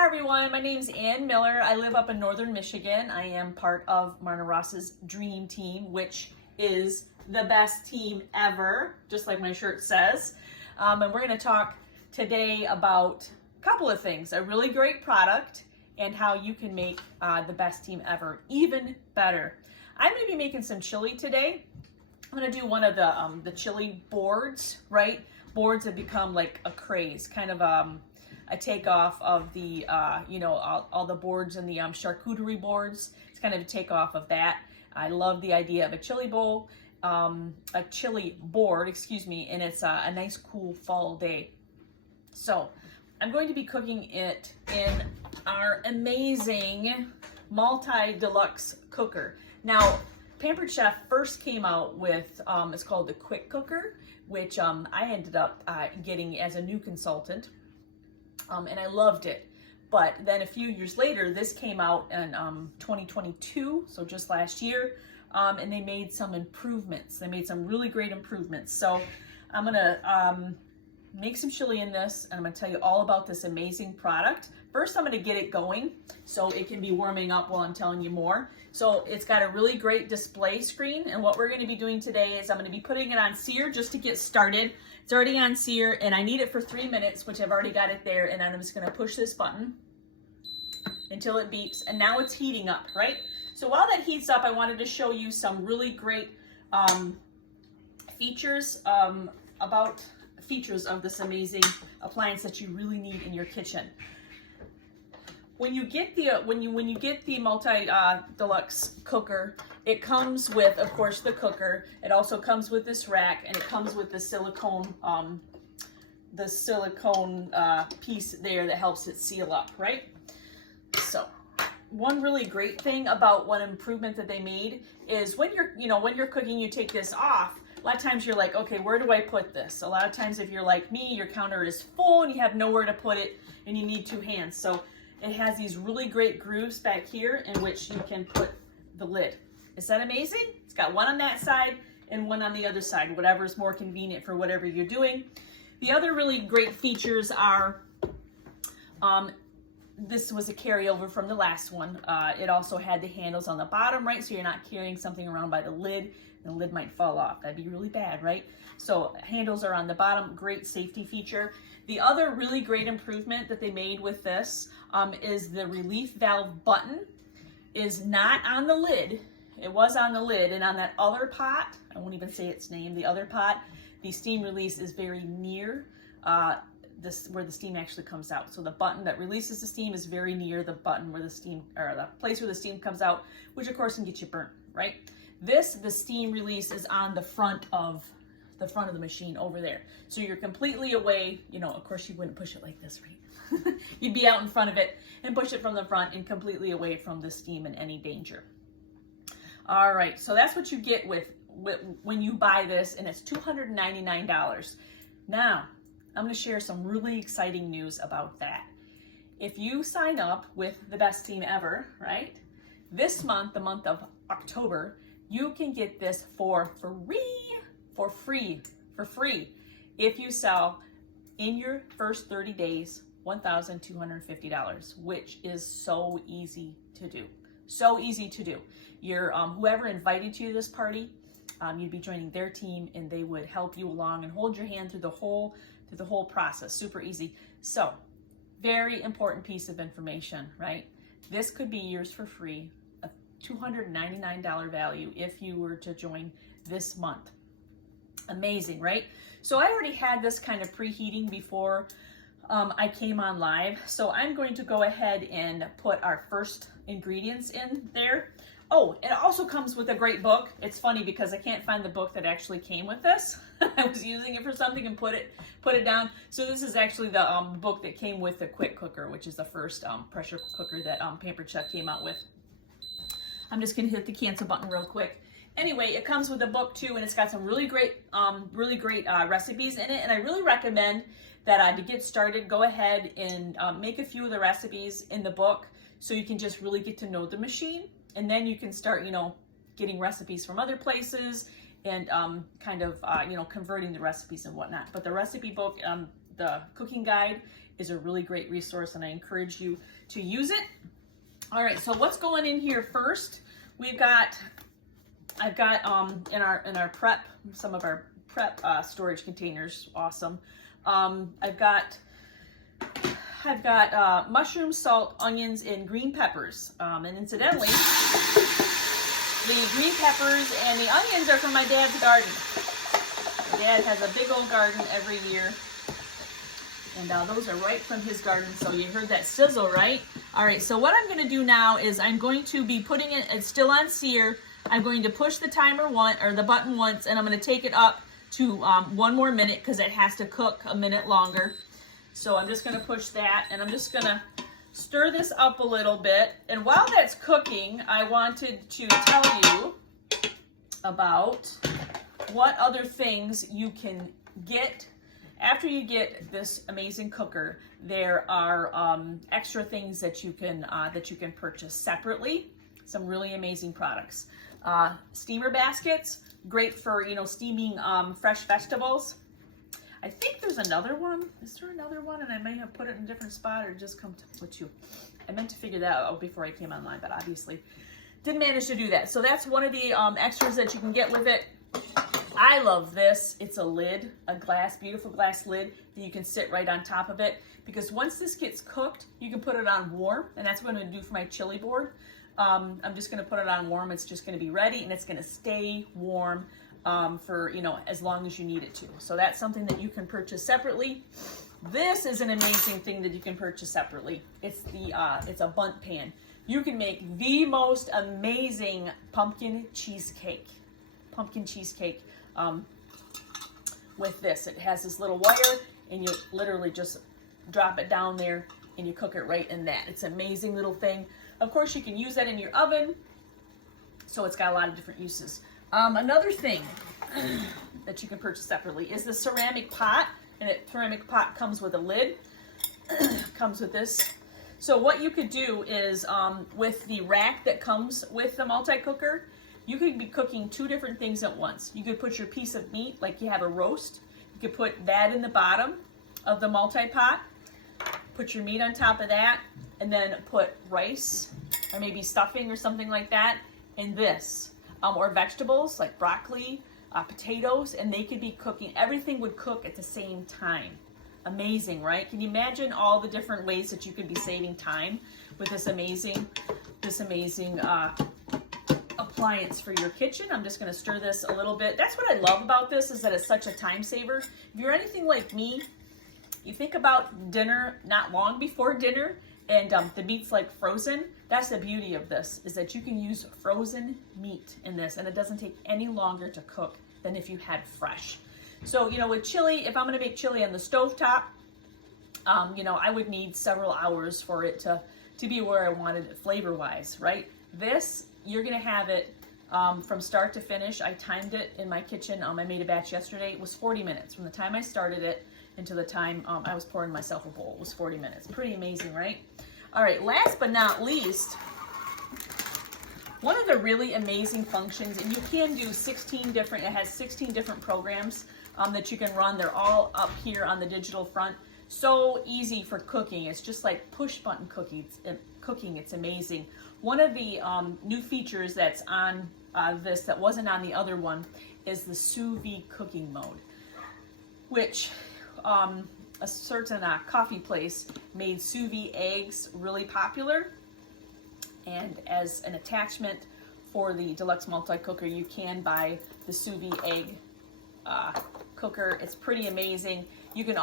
Hi everyone, my name's Ann Miller. I live up in Northern Michigan. I am part of Marna Ross's dream team, which is the best team ever, just like my shirt says. And we're going to talk today about a couple of things, a really great product and how you can make the best team ever even better. I'm going to be making some chili today. I'm going to do one of the chili boards, right? Boards have become like a craze, kind of a takeoff of the, all the boards and the charcuterie boards. It's kind of a takeoff of that. I love the idea of a chili bowl, a chili board, and it's a nice cool fall day. So I'm going to be cooking it in our amazing multi-deluxe cooker. Now, Pampered Chef first came out with, it's called the Quick Cooker, which I ended up getting as a new consultant. And I loved it. But then a few years later, this came out in 2022, so just last year, and they made some improvements. They made some really great improvements. So I'm gonna make some chili in this, and I'm gonna tell you all about this amazing product. First, I'm gonna get it going so it can be warming up while I'm telling you more. So it's got a really great display screen, and what we're gonna be doing today is I'm gonna be putting it on sear just to get started. It's already on sear, and I need it for 3 minutes, which I've already got it there, and then I'm just gonna push this button until it beeps, and now it's heating up, right? So while that heats up, I wanted to show you some really great features of this amazing appliance that you really need in your kitchen. When you get the multi deluxe cooker, it comes with, of course, the cooker. It also comes with this rack, and it comes with the silicone piece there that helps it seal up, right? So, one really great thing about one improvement that they made is when you're cooking, you take this off. A lot of times you're like, okay, where do I put this? A lot of times if you're like me, your counter is full and you have nowhere to put it, and you need two hands. So it has these really great grooves back here in which you can put the lid. Is that amazing? It's got one on that side and one on the other side, whatever is more convenient for whatever you're doing. The other really great features are, this was a carryover from the last one. It also had the handles on the bottom, right? So you're not carrying something around by the lid, and the lid might fall off. That'd be really bad, right? So handles are on the bottom, great safety feature. The other really great improvement that they made with this is the relief valve button is not on the lid. It was on the lid, and on that other pot, I won't even say its name, the other pot, the steam release is very near where the steam actually comes out. So the button that releases the steam is very near the button where the steam, or the place where the steam comes out, which of course can get you burnt, right? The steam release is on the front of the machine over there. So you're completely away, of course you wouldn't push it like this, right? You'd be out in front of it and push it from the front and completely away from the steam and any danger. All right, so that's what you get with when you buy this, and it's $299. Now, I'm gonna share some really exciting news about that. If you sign up with the best team ever, right? This month, the month of October, you can get this for free, if you sell in your first 30 days, $1,250, which is so easy to do. So easy to do. Your whoever invited you to this party, you'd be joining their team, and they would help you along and hold your hand through the whole process. Super easy. So, very important piece of information, right? This could be yours for free, a $299 value if you were to join this month. Amazing, right? So I already had this kind of preheating before I came on live. So I'm going to go ahead and put our first ingredients in there. Oh, it also comes with a great book. It's funny because I can't find the book that actually came with this. I was using it for something and put it down. So this is actually the book that came with the Quick Cooker, which is the first pressure cooker that Pampered Chef came out with. I'm just gonna hit the cancel button real quick. Anyway, it comes with a book too, and it's got some really great recipes in it. And I really recommend that to get started, go ahead and make a few of the recipes in the book so you can just really get to know the machine. And then you can start, getting recipes from other places and converting the recipes and whatnot. But the recipe book, the cooking guide is a really great resource, and I encourage you to use it. All right, so what's going in here first? I've got in our prep, some of our prep storage containers. Awesome. I've got mushrooms, salt, onions, and green peppers. And incidentally, the green peppers and the onions are from my dad's garden. My dad has a big old garden every year. And those are right from his garden. So you heard that sizzle, right? All right, so what I'm going to do now is I'm going to be putting it, it's still on sear. I'm going to push the the button once, and I'm going to take it up to 1 more minute because it has to cook a minute longer. So I'm just going to push that, and I'm just going to stir this up a little bit. And while that's cooking, I wanted to tell you about what other things you can get. After you get this amazing cooker, there are extra things that you can purchase separately. Some really amazing products. Steamer baskets, great for steaming fresh vegetables. I think there's another one. Is there another one? And I may have put it in a different spot or just come to put you. I meant to figure that out before I came online, but obviously didn't manage to do that. So that's one of the extras that you can get with it. I love this. It's a lid, beautiful glass lid that you can sit right on top of it, because once this gets cooked, you can put it on warm, and that's what I'm going to do for my chili board. I'm just going to put it on warm. It's just going to be ready, and it's going to stay warm for as long as you need it to. So that's something that you can purchase separately. This is an amazing thing that you can purchase separately. It's a bundt pan. You can make the most amazing pumpkin cheesecake with this. It has this little wire, and you literally just drop it down there and you cook it right in that. It's an amazing little thing. Of course, you can use that in your oven, so it's got a lot of different uses. Another thing that you can purchase separately is the ceramic pot, and the ceramic pot comes with a lid. Comes with this. So what you could do is with the rack that comes with the multi-cooker, you could be cooking 2 different things at once. You could put your piece of meat, like you have a roast. You could put that in the bottom of the multi-pot, put your meat on top of that, and then put rice or maybe stuffing or something like that in this. Or vegetables like broccoli, potatoes, and they could be cooking. Everything would cook at the same time. Amazing, right? Can you imagine all the different ways that you could be saving time with this amazing appliance for your kitchen? I'm just going to stir this a little bit. That's what I love about this, is that it's such a time saver. If you're anything like me, you think about dinner not long before dinner, and the meat's like frozen. That's the beauty of this, is that you can use frozen meat in this, and it doesn't take any longer to cook than if you had fresh. So, with chili, if I'm going to make chili on the stovetop, I would need several hours for it to be where I wanted it flavor-wise, right? This, you're going to have it from start to finish. I timed it in my kitchen. I made a batch yesterday. It was 40 minutes from the time I started it until the time I was pouring myself a bowl. It was 40 minutes. Pretty amazing, right? All right, last but not least, one of the really amazing functions, and you can do 16 different, it has 16 different programs that you can run. They're all up here on the digital front. So easy for cooking. It's just like push button cooking. It's amazing. One of the new features that's on this that wasn't on the other one is the sous vide cooking mode, which a certain coffee place made sous vide eggs really popular. And as an attachment for the deluxe multi-cooker, you can buy the sous vide egg cooker. It's pretty amazing. You can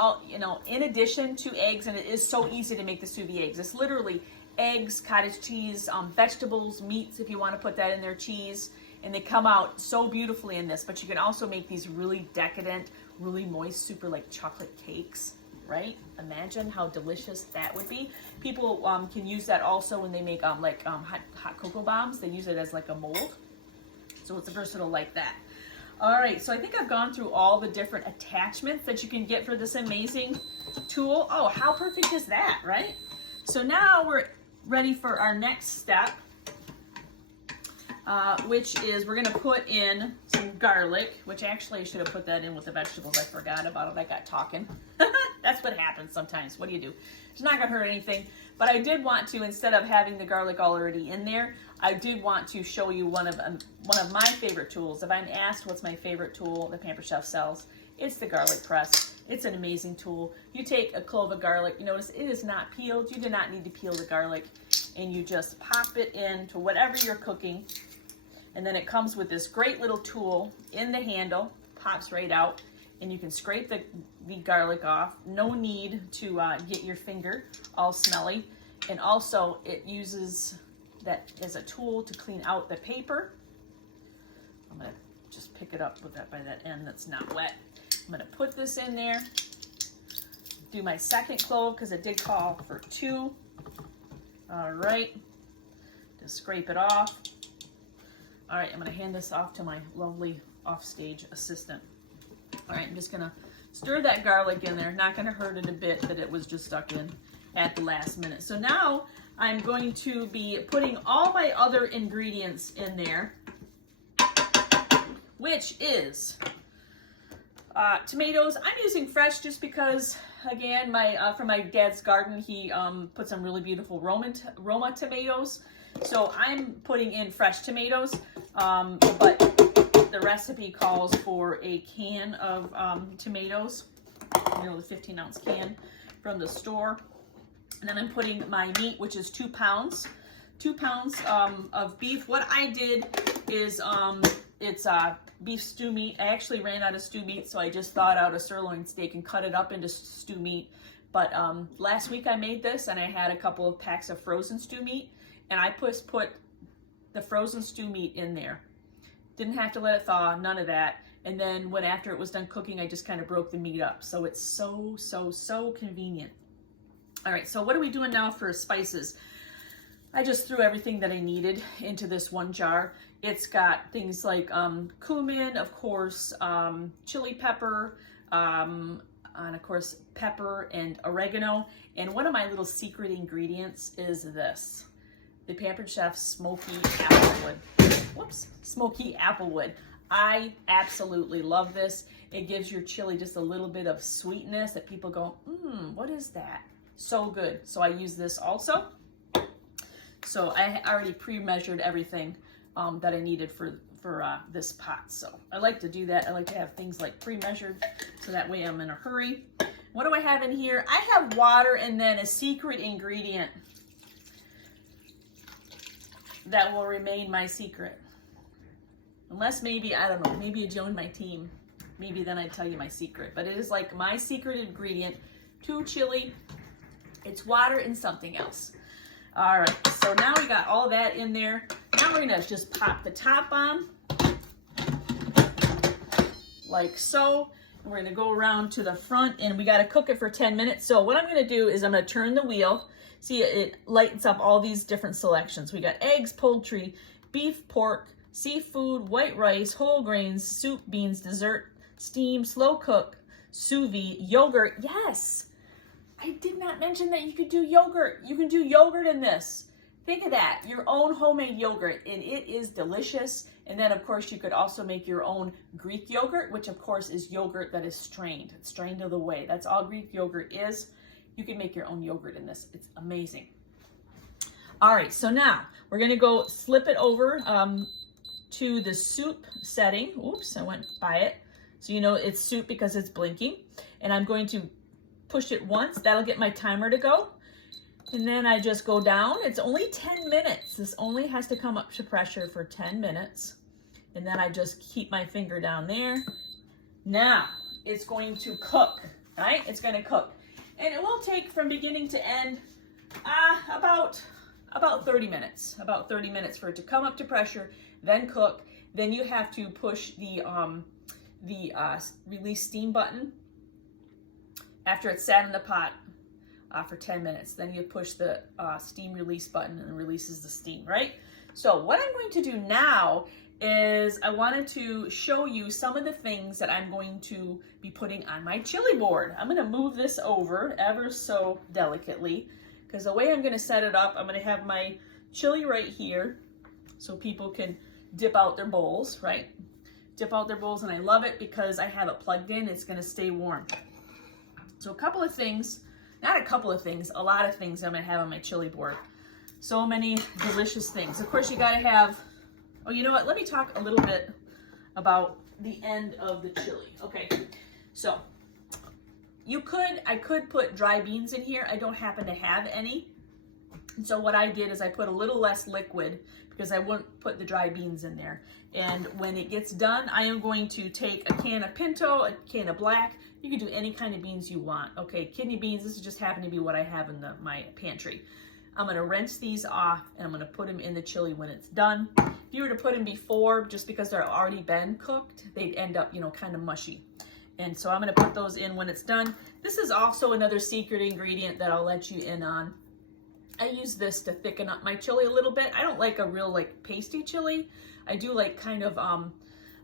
in addition to eggs, and it is so easy to make the sous vide eggs. It's literally eggs, cottage cheese, vegetables, meats if you want to put that in there, cheese, and they come out so beautifully in this. But you can also make these really decadent, really moist, super like chocolate cakes, right? Imagine how delicious that would be. People can use that also when they make hot cocoa bombs. They use it as like a mold, so it's versatile like that. All right, so I think I've gone through all the different attachments that you can get for this amazing tool. Oh, how perfect is that, right? So now we're ready for our next step, which is we're gonna put in some garlic, which actually I should have put that in with the vegetables. I forgot about it, I got talking. That's what happens sometimes. What do you do? It's not gonna hurt anything. But I did want to, instead of having the garlic already in there, I did want to show you one of my favorite tools. If I'm asked what's my favorite tool the Pampered Chef sells, it's the garlic press. It's an amazing tool. You take a clove of garlic, you notice it is not peeled. You do not need to peel the garlic, and you just pop it into whatever you're cooking. And then it comes with this great little tool in the handle, pops right out, and you can scrape the garlic off. No need to get your finger all smelly. And also it uses that as a tool to clean out the paper. I'm gonna just pick it up with that by that end that's not wet. I'm gonna put this in there, do my second clove because it did call for 2. All right, just scrape it off. All right, I'm gonna hand this off to my lovely offstage assistant. All right, I'm just gonna stir that garlic in there. Not gonna hurt it a bit that it was just stuck in at the last minute. So now I'm going to be putting all my other ingredients in there, which is tomatoes. I'm using fresh just because, again, from my dad's garden, he put some really beautiful Roma tomatoes. So I'm putting in fresh tomatoes, but the recipe calls for a can of tomatoes, the 15-ounce can from the store. And then I'm putting my meat, which is 2 pounds. 2 pounds of beef. What I did is, it's beef stew meat. I actually ran out of stew meat, so I just thawed out a sirloin steak and cut it up into stew meat. But last week I made this, and I had a couple of packs of frozen stew meat, and I put the frozen stew meat in there. Didn't have to let it thaw, none of that. And then after it was done cooking, I just kind of broke the meat up. So it's so convenient. All right, so what are we doing now for spices? I just threw everything that I needed into this one jar. It's got things like cumin, of course, chili pepper, and of course pepper and oregano. And one of my little secret ingredients is this, the Pampered Chef Smoky Applewood. Whoops, Smoky Applewood. I absolutely love this. It gives your chili just a little bit of sweetness that people go, what is that? So good. So I use this also. So I already pre-measured everything that I needed for this pot. So I like to do that. I like to have things like pre-measured, so that way I'm in a hurry. What do I have in here? I have water and then a secret ingredient that will remain my secret. Unless maybe, I don't know, maybe you join my team. Maybe then I'd tell you my secret. But it is like my secret ingredient to chili. It's water and something else. All right, so now we got all that in there. Now we're gonna just pop the top on, like so. And we're gonna go around to the front, and we gotta cook it for 10 minutes. So what I'm gonna do is I'm gonna turn the wheel. See, it lightens up all these different selections. We got eggs, poultry, beef, pork, seafood, white rice, whole grains, soup, beans, dessert, steam, slow cook, sous vide, yogurt. Yes! I did not mention that you could do yogurt. You can do yogurt in this. Think of that, your own homemade yogurt, and it is delicious. And then of course you could also make your own Greek yogurt, which of course is yogurt that is strained. It's strained of the whey. That's all Greek yogurt is. You can make your own yogurt in this. It's amazing. All right, so now we're gonna go slip it over to the soup setting. Oops, I went by it. So you know it's soup because it's blinking. And I'm going to push it once. That'll get my timer to go. And then I just go down. It's only 10 minutes. This only has to come up to pressure for 10 minutes. And then I just keep my finger down there. Now it's going to cook, right? It's going to cook. And it will take from beginning to end about 30 minutes. About 30 minutes for it to come up to pressure, then cook. Then you have to push the release steam button after it's sat in the pot for 10 minutes. Then you push the steam release button and it releases the steam, right? So what I'm going to do now is I wanted to show you some of the things that I'm going to be putting on my chili board. I'm going to move this over ever so delicately because the way I'm going to set it up, I'm going to have my chili right here so people can dip out their bowls, right? Dip out their bowls, and I love it because I have it plugged in. It's going to stay warm. So a couple of things, not a couple of things, a lot of things I'm gonna have on my chili board. So many delicious things. Of course, you gotta have, oh, you know what? Let me talk a little bit about the end of the chili. Okay, so I could put dry beans in here. I don't happen to have any. And so what I did is I put a little less liquid because I wouldn't put the dry beans in there. And when it gets done, I am going to take a can of pinto, a can of black. You can do any kind of beans you want. Okay, kidney beans, this just happened to be what I have in my pantry. I'm gonna rinse these off and I'm gonna put them in the chili when it's done. If you were to put them before, just because they're already been cooked, they'd end up, you know, kind of mushy. And so I'm gonna put those in when it's done. This is also another secret ingredient that I'll let you in on. I use this to thicken up my chili a little bit. I don't like a real like pasty chili. I do like kind of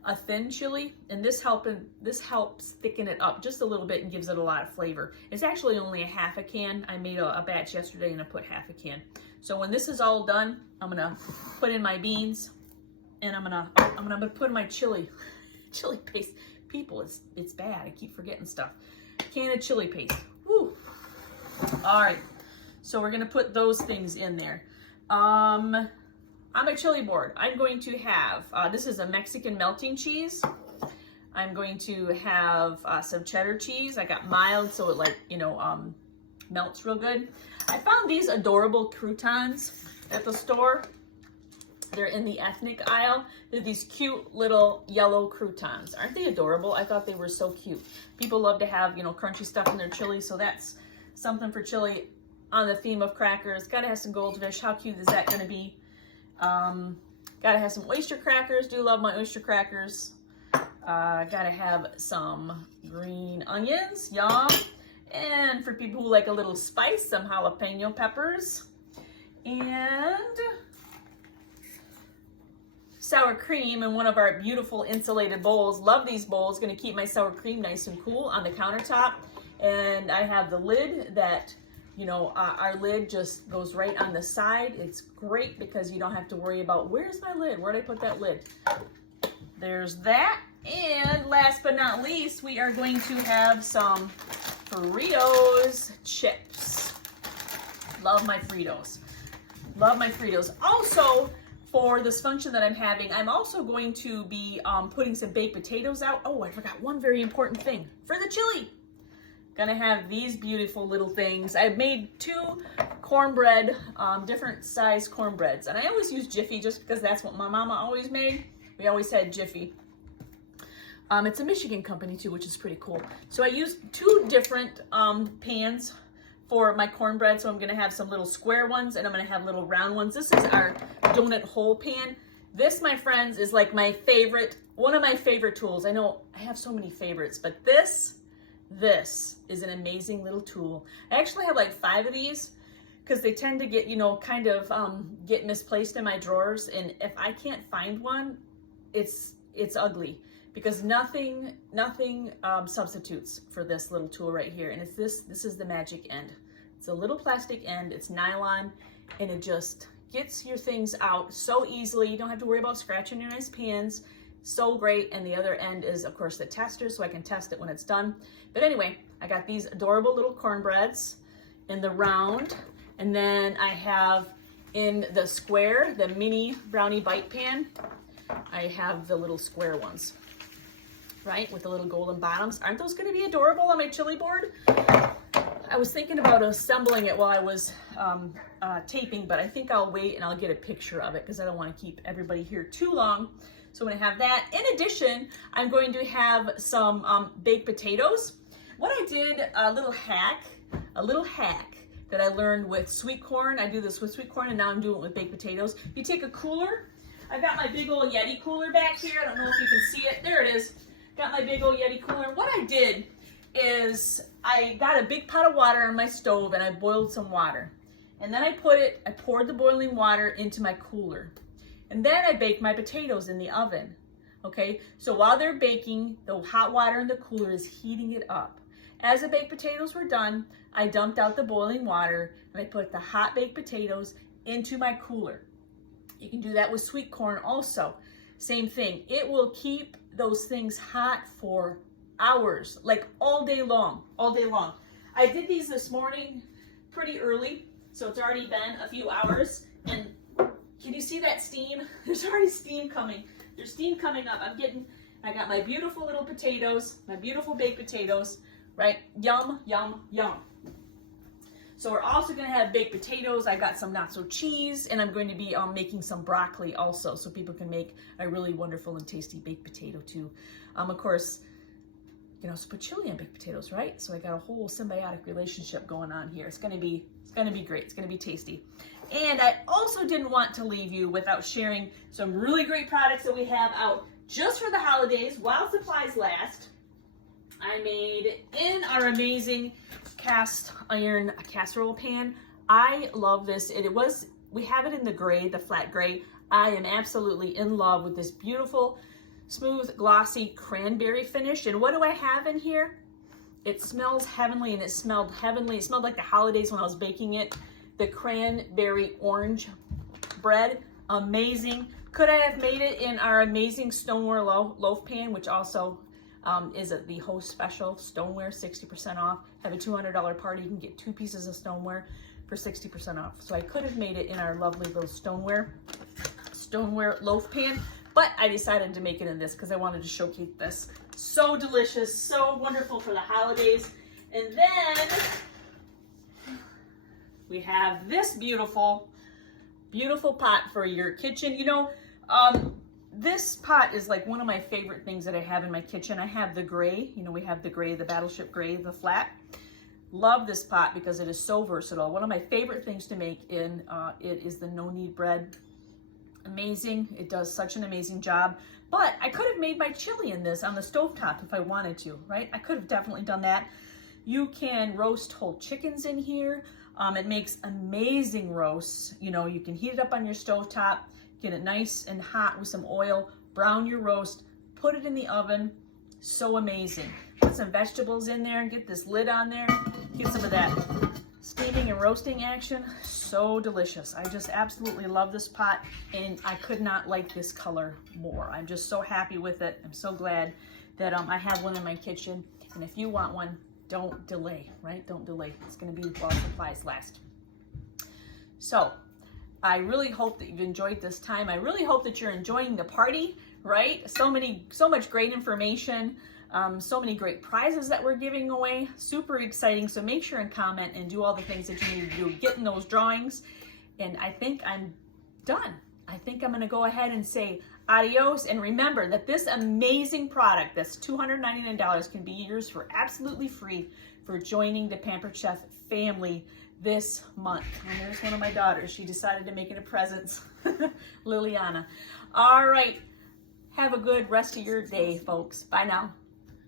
a thin chili, and this helps thicken it up just a little bit and gives it a lot of flavor. It's actually only a half a can. I made a batch yesterday and I put half a can. So when this is all done, I'm gonna put in my beans and I'm gonna put in my chili paste. People, it's bad. I keep forgetting stuff. Can of chili paste. Woo. All right. So we're gonna put those things in there. On my chili board, I'm going to have, this is a Mexican melting cheese. I'm going to have some cheddar cheese. I got mild, so it like, you know, melts real good. I found these adorable croutons at the store. They're in the ethnic aisle. They're these cute little yellow croutons. Aren't they adorable? I thought they were so cute. People love to have, you know, crunchy stuff in their chili, so that's something for chili. On the theme of crackers, gotta have some goldfish. How cute is that gonna be? Gotta have some oyster crackers. Do love my oyster crackers. Gotta have some green onions, yum. And for people who like a little spice, some jalapeno peppers. And sour cream in one of our beautiful insulated bowls. Love these bowls. Gonna keep my sour cream nice and cool on the countertop. And I have the lid that, you know, our lid just goes right on the side. It's great because you don't have to worry about, where's my lid? Where'd I put that lid? There's that. And last but not least, we are going to have some Fritos chips. Love my Fritos. Love my Fritos. Also, for this function that I'm having, I'm also going to be putting some baked potatoes out. Oh, I forgot one very important thing for the chili. Gonna have these beautiful little things. I've made 2 cornbread, different size cornbreads. And I always use Jiffy just because that's what my mama always made. We always had Jiffy. It's a Michigan company too, which is pretty cool. So I used 2 different pans for my cornbread. So I'm gonna have some little square ones and I'm gonna have little round ones. This is our donut hole pan. This, my friends, is like my favorite, one of my favorite tools. I know I have so many favorites, but this is an amazing little tool. I actually have like 5 of these because they tend to get, you know, kind of get misplaced in my drawers. And if I can't find one, it's ugly because nothing substitutes for this little tool right here. And it's this is the magic end. It's a little plastic end, it's nylon, and it just gets your things out so easily. You don't have to worry about scratching your nice pans. So great. And the other end is, of course, the tester, so I can test it when it's done. But anyway, I got these adorable little cornbreads in the round, and then I have in the square, the mini brownie bite pan, I have the little square ones, right, with the little golden bottoms. Aren't those going to be adorable on my chili board? I was thinking about assembling it while I was taping, but I think I'll wait and I'll get a picture of it because I don't want to keep everybody here too long. So I'm going to have that. In addition, I'm going to have some baked potatoes. What I did, a little hack that I learned with sweet corn. I do this with sweet corn and now I'm doing it with baked potatoes. You take a cooler. I've got my big old Yeti cooler back here. I don't know if you can see it. There it is. Got my big old Yeti cooler. What I did is I got a big pot of water on my stove and I boiled some water. And then I poured the boiling water into my cooler. And then I baked my potatoes in the oven. Okay, so while they're baking, the hot water in the cooler is heating it up. As the baked potatoes were done, I dumped out the boiling water and I put the hot baked potatoes into my cooler. You can do that with sweet corn also. Same thing. It will keep those things hot for hours, like all day long, all day long. I did these this morning pretty early, so it's already been a few hours. And can you see that steam? There's already steam coming. There's steam coming up. I got my beautiful little potatoes, my beautiful baked potatoes, right? Yum, yum, yum. So we're also going to have baked potatoes. I got some nacho cheese, and I'm going to be making some broccoli also, so people can make a really wonderful and tasty baked potato too. Of course, you can also put chili on baked potatoes, right? So I got a whole symbiotic relationship going on here. It's going to be great. It's going to be tasty. And I also didn't want to leave you without sharing some really great products that we have out just for the holidays while supplies last. I made in our amazing cast iron casserole pan. I love this. We have it in the gray, the flat gray. I am absolutely in love with this beautiful, smooth, glossy cranberry finish. And what do I have in here? It smells heavenly, and it smelled heavenly. It smelled like the holidays when I was baking it. The cranberry orange bread, amazing. Could I have made it in our amazing stoneware loaf pan, which also is the host special, stoneware, 60% off. Have a $200 party, you can get 2 pieces of stoneware for 60% off. So I could have made it in our lovely little stoneware loaf pan, but I decided to make it in this because I wanted to showcase this. So delicious, so wonderful for the holidays. And then we have this beautiful, beautiful pot for your kitchen. You know, this pot is like one of my favorite things that I have in my kitchen. I have the gray, you know, we have the gray, the Battleship gray, the flat. Love this pot because it is so versatile. One of my favorite things to make in it is the no knead bread. Amazing. It does such an amazing job. But I could have made my chili in this on the stovetop if I wanted to, right? I could have definitely done that. You can roast whole chickens in here. It makes amazing roasts. You know, you can heat it up on your stovetop, get it nice and hot with some oil, brown your roast, put it in the oven. So amazing. Put some vegetables in there and get this lid on there. Get some of that steaming and roasting action. So delicious. I just absolutely love this pot, and I could not like this color more. I'm just so happy with it. I'm so glad that I have one in my kitchen. And if you want one, don't delay, right? Don't delay. It's going to be while supplies last. So I really hope that you've enjoyed this time. I really hope that you're enjoying the party, right? So much great information. So many great prizes that we're giving away. Super exciting. So make sure and comment and do all the things that you need to do. Get in those drawings. And I think I'm done. I think I'm going to go ahead and say adios. And remember that this amazing product, that's $299, can be yours for absolutely free for joining the Pampered Chef family this month. And there's one of my daughters. She decided to make it a present. Liliana. All right. Have a good rest of your day, folks. Bye now.